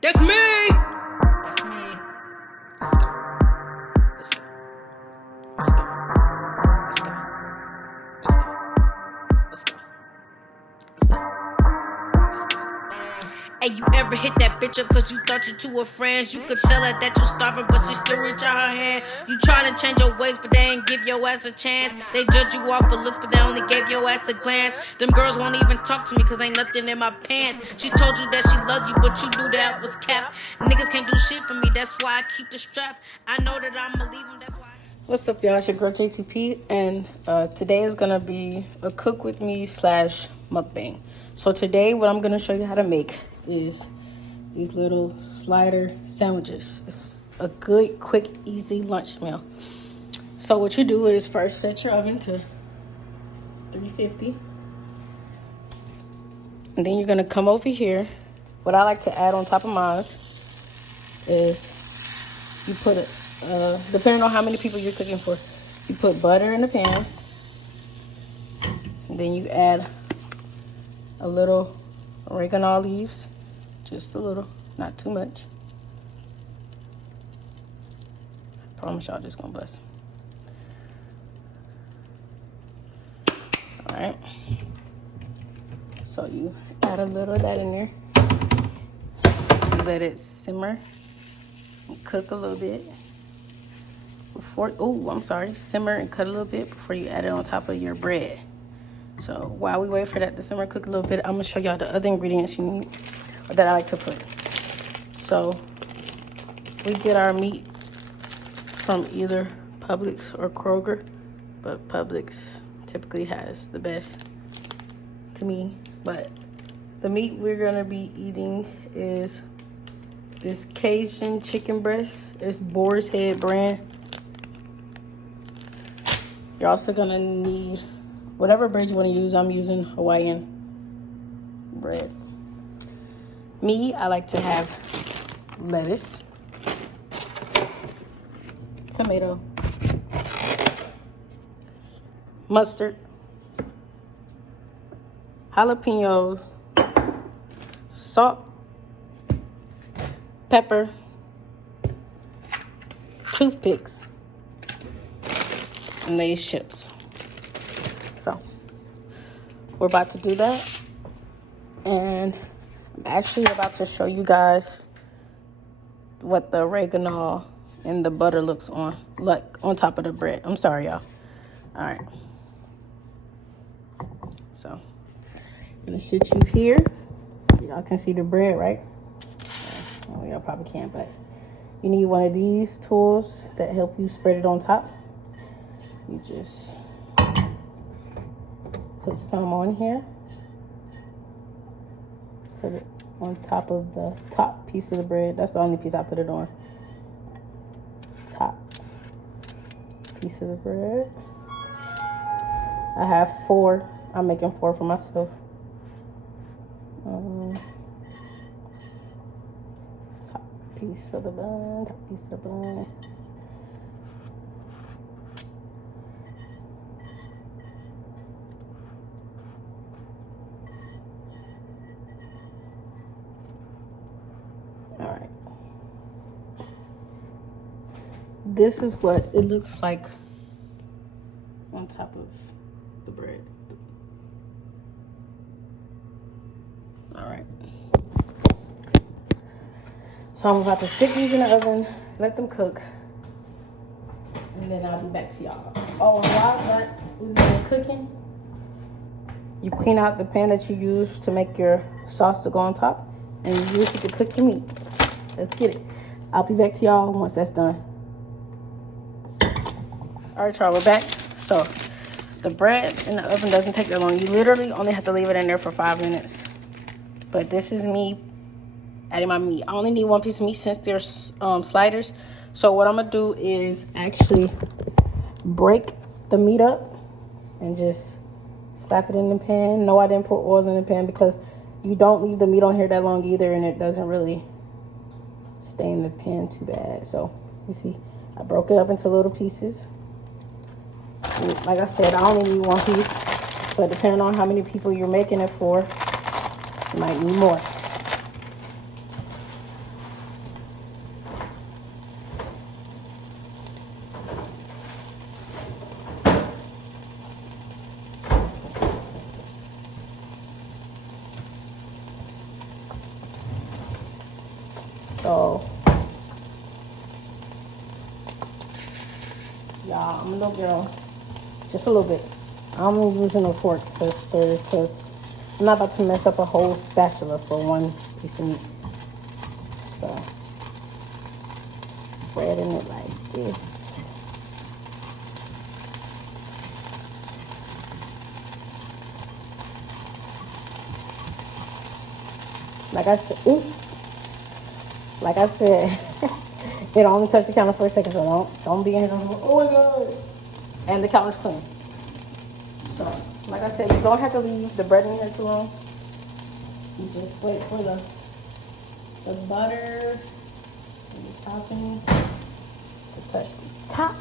That's me. Let's go. Let's go. Let's go. Let's go. Let's go. Let's go. Let's go. Let's go. Hey, you ever hit that bitch up cause you thought you two were friends? You could tell her that you're starving, but she still reach out her hand. You trying to change your ways, but they ain't give your ass a chance. They judge you off for looks, but they only gave your ass a glance. Them girls won't even talk to me cause ain't nothing in my pants. She told you that she loved you, but you knew that was cap. Niggas can't do shit for me, that's why I keep the strap. I know that I'ma leave them, that's why. What's up, y'all? It's your girl JTP, and today is gonna be a cook with me / mukbang. So today, what I'm gonna show you how to make is these little slider sandwiches. It's a good, quick, easy lunch meal. So what you do is first set your oven to 350, and then you're gonna come over here. What I like to add on top of mine is you put it, depending on how many people you're cooking for, you put butter in the pan, and then you add a little oregano leaves, just a little, not too much. I promise y'all just gonna bust. All right. So you add a little of that in there. You let it simmer and cook a little bit before. Oh, I'm sorry. Simmer and cut a little bit before you add it on top of your bread. So while we wait for that to simmer, cook a little bit, I'm gonna show y'all the other ingredients you need, or that I like to put. So we get our meat from either Publix or Kroger, but Publix typically has the best to me. But the meat we're gonna be eating is this Cajun chicken breast. It's Boar's Head brand. You're also gonna need whatever bread you want to use. I'm using Hawaiian bread. Me, I like to have lettuce, tomato, mustard, jalapenos, salt, pepper, toothpicks, and Lay's chips. So we're about to do that, and I'm actually about to show you guys what the oregano and the butter looks like on top of the bread. I'm sorry, y'all. All right. So I'm gonna sit you here. Y'all can see the bread, right? Well, y'all probably can't, but you need one of these tools that help you spread it on top. You just put some on here. Put it on top of the top piece of the bread. That's the only piece I put it on. Top piece of the bread. I have 4. I'm making 4 for myself. Top piece of the bun. Top piece of the bun. All right. This is what it looks like on top of the bread. All right. So I'm about to stick these in the oven, let them cook, and then I'll be back to y'all. Oh, and while that is cooking, you clean out the pan that you use to make your sauce to go on top, and you use it to cook your meat. Let's get it. I'll be back to y'all once that's done. All right, y'all, we're back. So the bread in the oven doesn't take that long. You literally only have to leave it in there for 5 minutes. But this is me adding my meat. I only need 1 piece of meat since they're sliders. So what I'm gonna do is actually break the meat up and just slap it in the pan. No, I didn't put oil in the pan because you don't leave the meat on here that long either, and it doesn't really stay in the pan too bad. So you see, I broke it up into little pieces. And like I said, I only need 1 piece, but depending on how many people you're making it for, You might need more. So, y'all, I'm gonna get just a little bit. I'm using a fork to stir because I'm not about to mess up a whole spatula for one piece of meat. So, spreading it like this. Like I said, it only touched the counter for a second, so don't be in here going, oh my god. And the counter's clean. So, like I said, you don't have to leave the bread in here too long. You just wait for the butter and the topping to touch the top,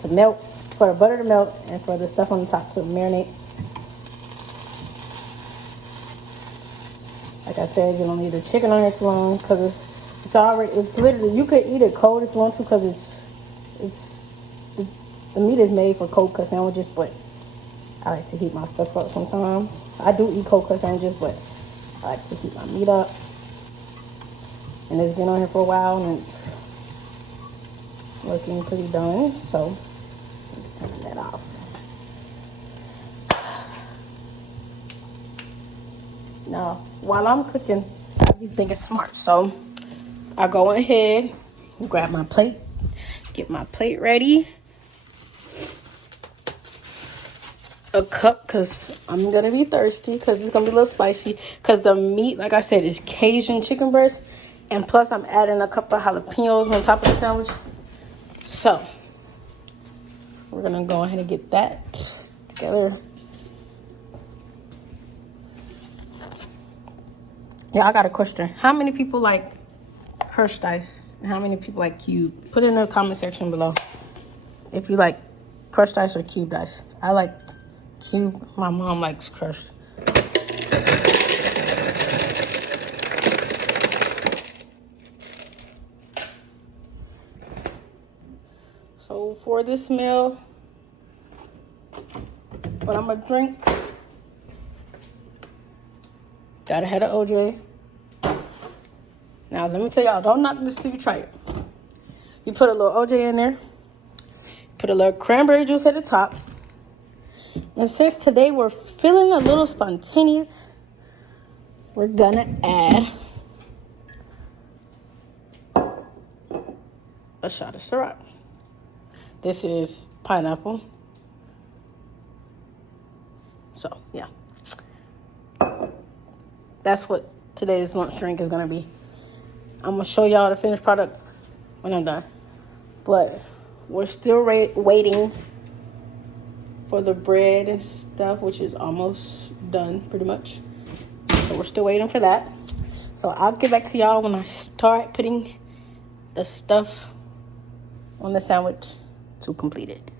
to melt, for the butter to melt, and for the stuff on the top to marinate. Like I said, you don't need the chicken on here too long because it's literally, you could eat it cold if you want to because the meat is made for cold cut sandwiches, but I like to heat my stuff up sometimes. I do eat cold cut sandwiches, but I like to heat my meat up. And it's been on here for a while and it's looking pretty done, so turn that off. Now, while I'm cooking, I be thinking smart. So I go ahead, grab my plate, get my plate ready. A cup, because I'm going to be thirsty, because it's going to be a little spicy. Because the meat, like I said, is Cajun chicken breast. And plus, I'm adding a couple of jalapenos on top of the sandwich. So, we're going to go ahead and get that together. Yeah, I got a question. How many people like crushed ice? And how many people like cube? Put it in the comment section below. If you like crushed ice or cubed ice. I like cube. My mom likes crushed. So for this meal, what I'm gonna drink, gotta have an OJ. Now let me tell y'all, don't knock this till you try it. You put a little OJ in there, put a little cranberry juice at the top. And since today we're feeling a little spontaneous, we're gonna add a shot of Ciroc. This is pineapple. So, yeah. That's what today's lunch drink is gonna be. I'm gonna show y'all the finished product when I'm done. But we're still waiting for the bread and stuff, which is almost done pretty much. So we're still waiting for that. So I'll get back to y'all when I start putting the stuff on the sandwich to complete it.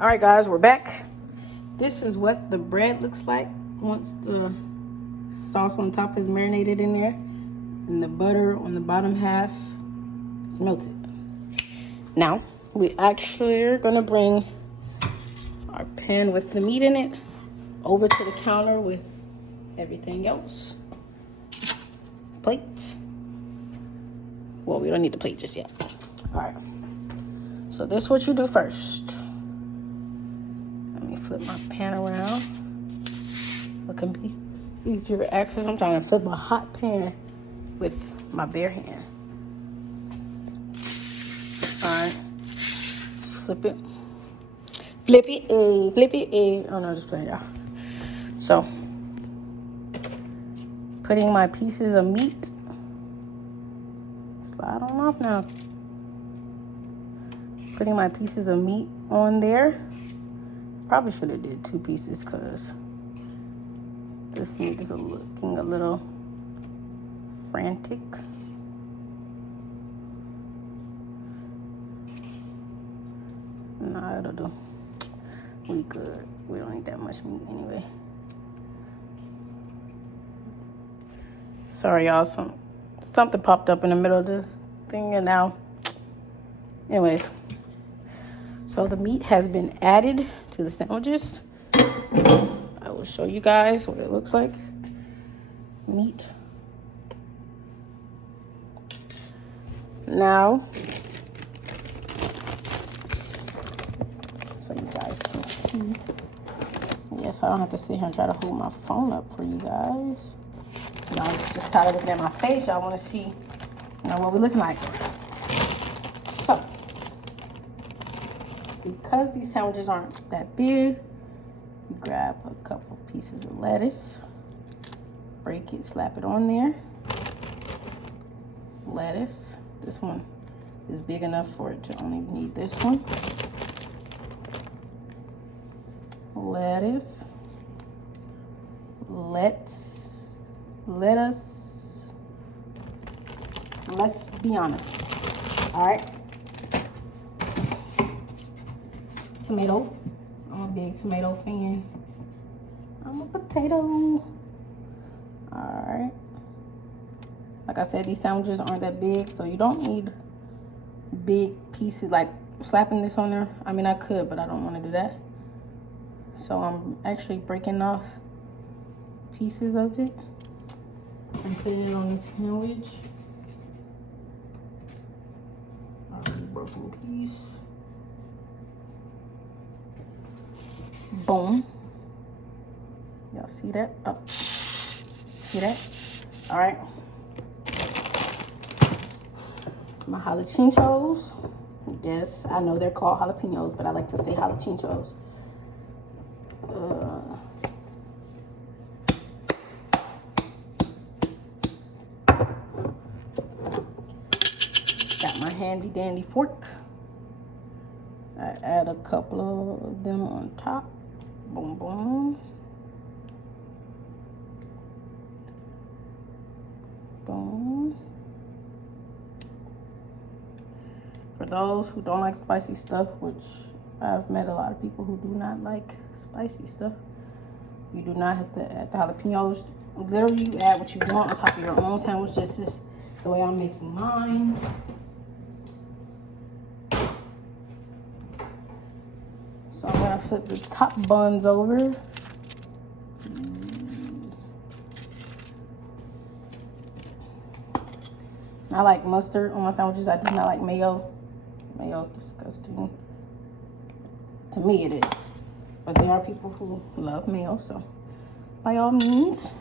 All right, guys, we're back. This is what the bread looks like once the sauce on top is marinated in there and the butter on the bottom half is melted. Now, we actually are gonna bring our pan with the meat in it over to the counter with everything else. Plate. Well, we don't need the plate just yet. All right. So this is what you do first. Let me flip my pan around. So it can be easier access. I'm trying to flip a hot pan with my bare hand. All right. Flip it. Flip it, flip it. Oh no, just playing, y'all. So, putting my pieces of meat. Slide on off now. Putting my pieces of meat on there. Probably should have did 2 pieces because this meat is looking a little frantic. Nah, it'll do. We good. We don't need that much meat anyway. Sorry, y'all. Something popped up in the middle of the thing, and now, anyways. So the meat has been added to the sandwiches. I will show you guys what it looks like. Meat. Now, so you guys can see. Yes, I don't have to sit here and try to hold my phone up for you guys. Y'all just tired of looking at my face. Y'all want to see, what we're looking like. So, because these sandwiches aren't that big, you grab a couple pieces of lettuce, break it, slap it on there. Lettuce. This one is big enough for it to only need this one. Lettuce. Let's be honest. All right. Tomato. I'm a big tomato fan. I'm a potato. All right. Like I said, these sandwiches aren't that big, so you don't need big pieces like slapping this on there. I mean, I could, but I don't want to do that. So I'm actually breaking off pieces of it and putting it on the sandwich. Already broken piece. Boom. Y'all see that? Oh, see that? All right. My jalapenos. Yes, I know they're called jalapenos, but I like to say jalapenos. Got my handy dandy fork. I add a couple of them on top. Boom, boom. Boom. For those who don't like spicy stuff, which I've met a lot of people who do not like spicy stuff, you do not have to add the jalapenos. Literally, you add what you want on top of your own sandwich. This is the way I'm making mine. So I'm gonna flip the top buns over. I like mustard on my sandwiches. I do not like mayo. Mayo's disgusting. To me, it is. But there are people who love mayo, so by all means,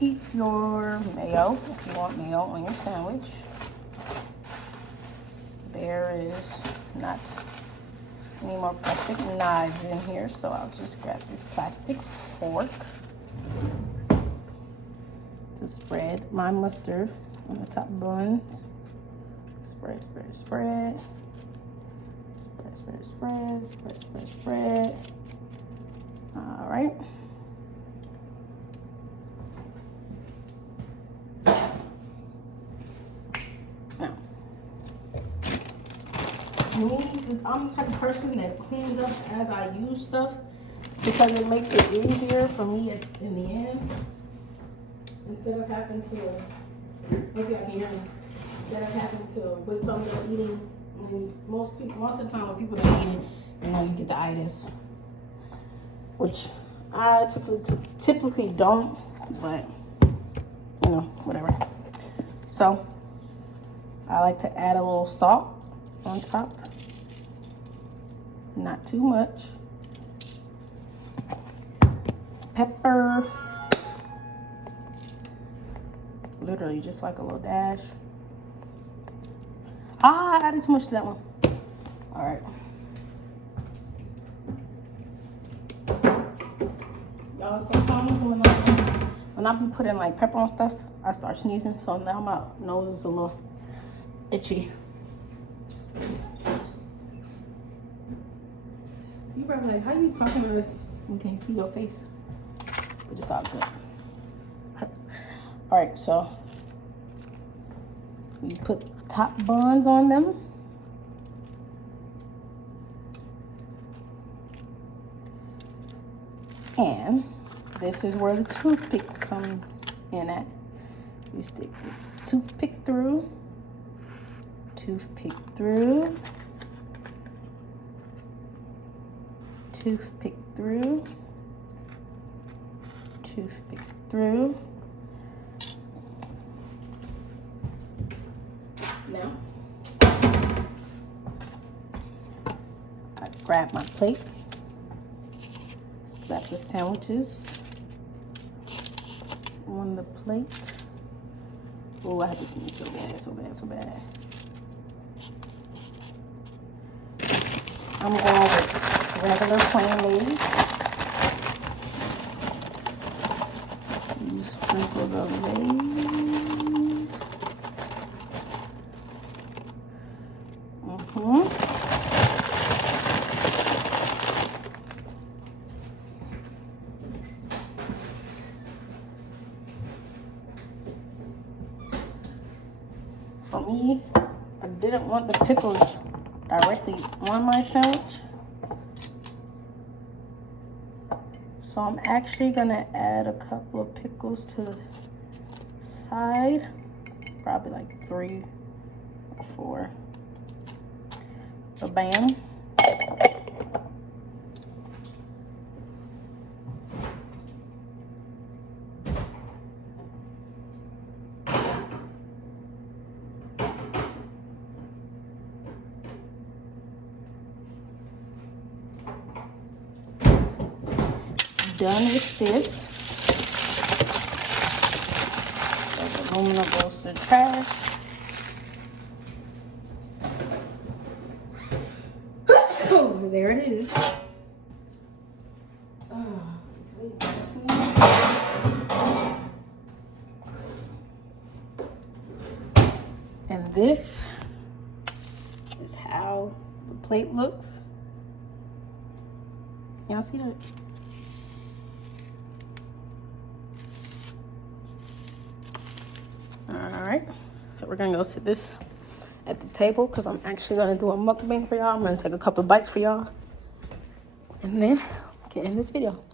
eat your mayo if you want mayo on your sandwich. There is not any more plastic knives in here, so I'll just grab this plastic fork to spread my mustard on the top buns. Spread, spread, spread. Spread, spread, spread, spread, spread, spread. All right. Now, I'm the type of person that cleans up as I use stuff because it makes it easier for me in the end. Instead of having to, maybe I can hear me. Instead of having to, with something eating, I mean, most of the time when people are eating, you get the itis, which I typically don't, but whatever. So I like to add a little salt on top, not too much. Pepper, literally just like a little dash. I added too much to that one. All right. Y'all, sometimes when I be putting like pepper on stuff, I start sneezing. So now my nose is a little itchy. You probably like, how you talking to us? You can't see your face, but it's all good. All right, so you put top buns on them. And this is where the toothpicks come in at. You stick the toothpick through, toothpick through, toothpick through, toothpick through. Now, I grab my plate, slap the sandwiches on the plate. Oh, I had to sneeze so bad, so bad, so bad. I'm going with regular plain leaves. You sprinkle the leaves. For me, I didn't want the pickles directly on my sandwich, so I'm actually gonna add a couple of pickles to the side, probably like 3 or 4. So bam. Done with this. So the aluminum goes to the trash. There it is. And this is how the plate looks. Y'all see that? Alright, so we're gonna go sit this at the table because I'm actually gonna do a mukbang for y'all. I'm gonna take a couple of bites for y'all and then get in this video.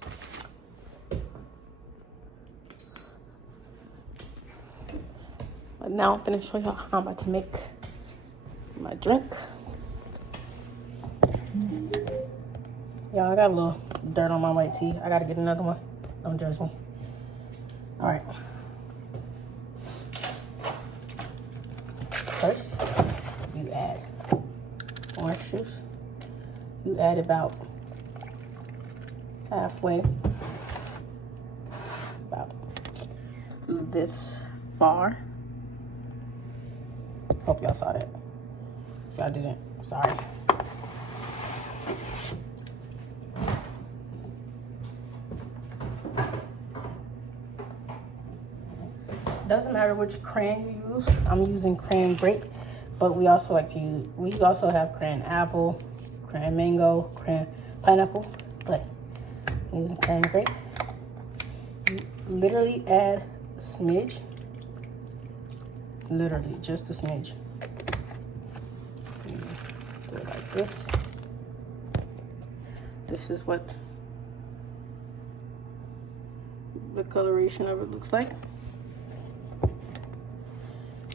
But now I'm finna show y'all how I'm about to make my drink. Y'all, I got a little dirt on my white tee. I gotta get another one. Don't judge me. Alright. First, you add orange juice. You add about halfway, about this far. Hope y'all saw that. If y'all didn't, sorry. Doesn't matter which crayon you use. I'm using crayon grape, but we also like to use, we also have crayon apple, crayon mango, crayon pineapple, but I'm using crayon grape. You literally add a smidge, literally just a smidge. Do it like this. This is what the coloration of it looks like.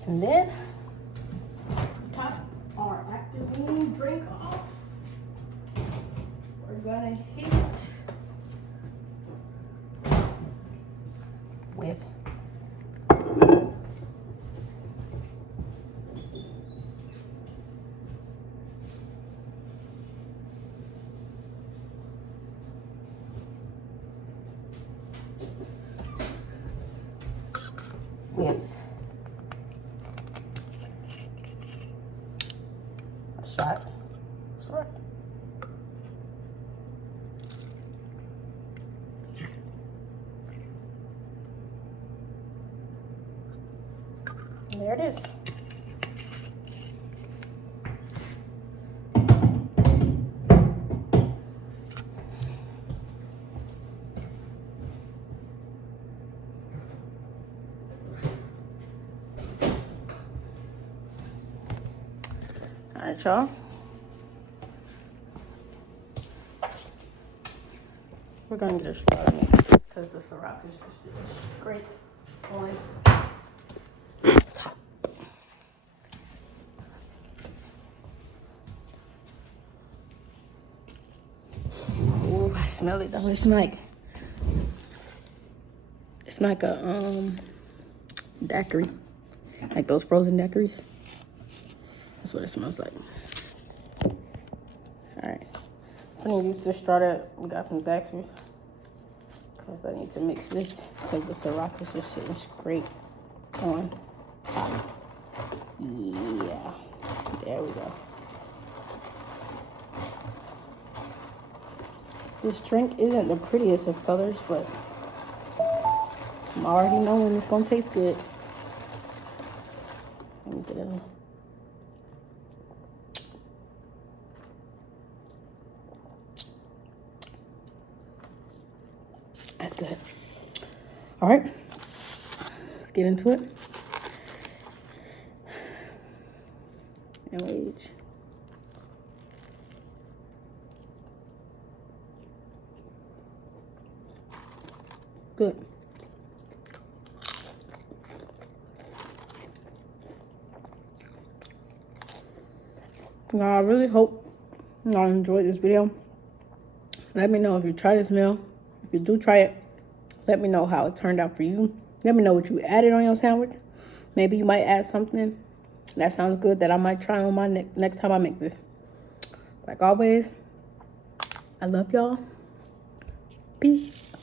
And then, top our active drink off. We're gonna hit with a shot. Sorry. And there it is. All right, y'all. We're gonna get a straw to mix this because the Ciroc is just great. on top. Ooh, I smell it though. It's like a daiquiri, like those frozen daiquiris. That's what it smells like. All right, I'm gonna use the straw that we got from Zaxby's because I need to mix this because the Ciroc is just sitting straight on top. Yeah, there we go. This drink isn't the prettiest of colors, but I'm already knowing it's gonna taste good. Let me get it. That's good. All right, let's get into it. Sandwich. Good. Now, I really hope y'all enjoyed this video. Let me know if you try this meal. If you do try it, let me know how it turned out for you. Let me know what you added on your sandwich. Maybe you might add something that sounds good that I might try on my next time I make this. Like always, I love y'all. Peace.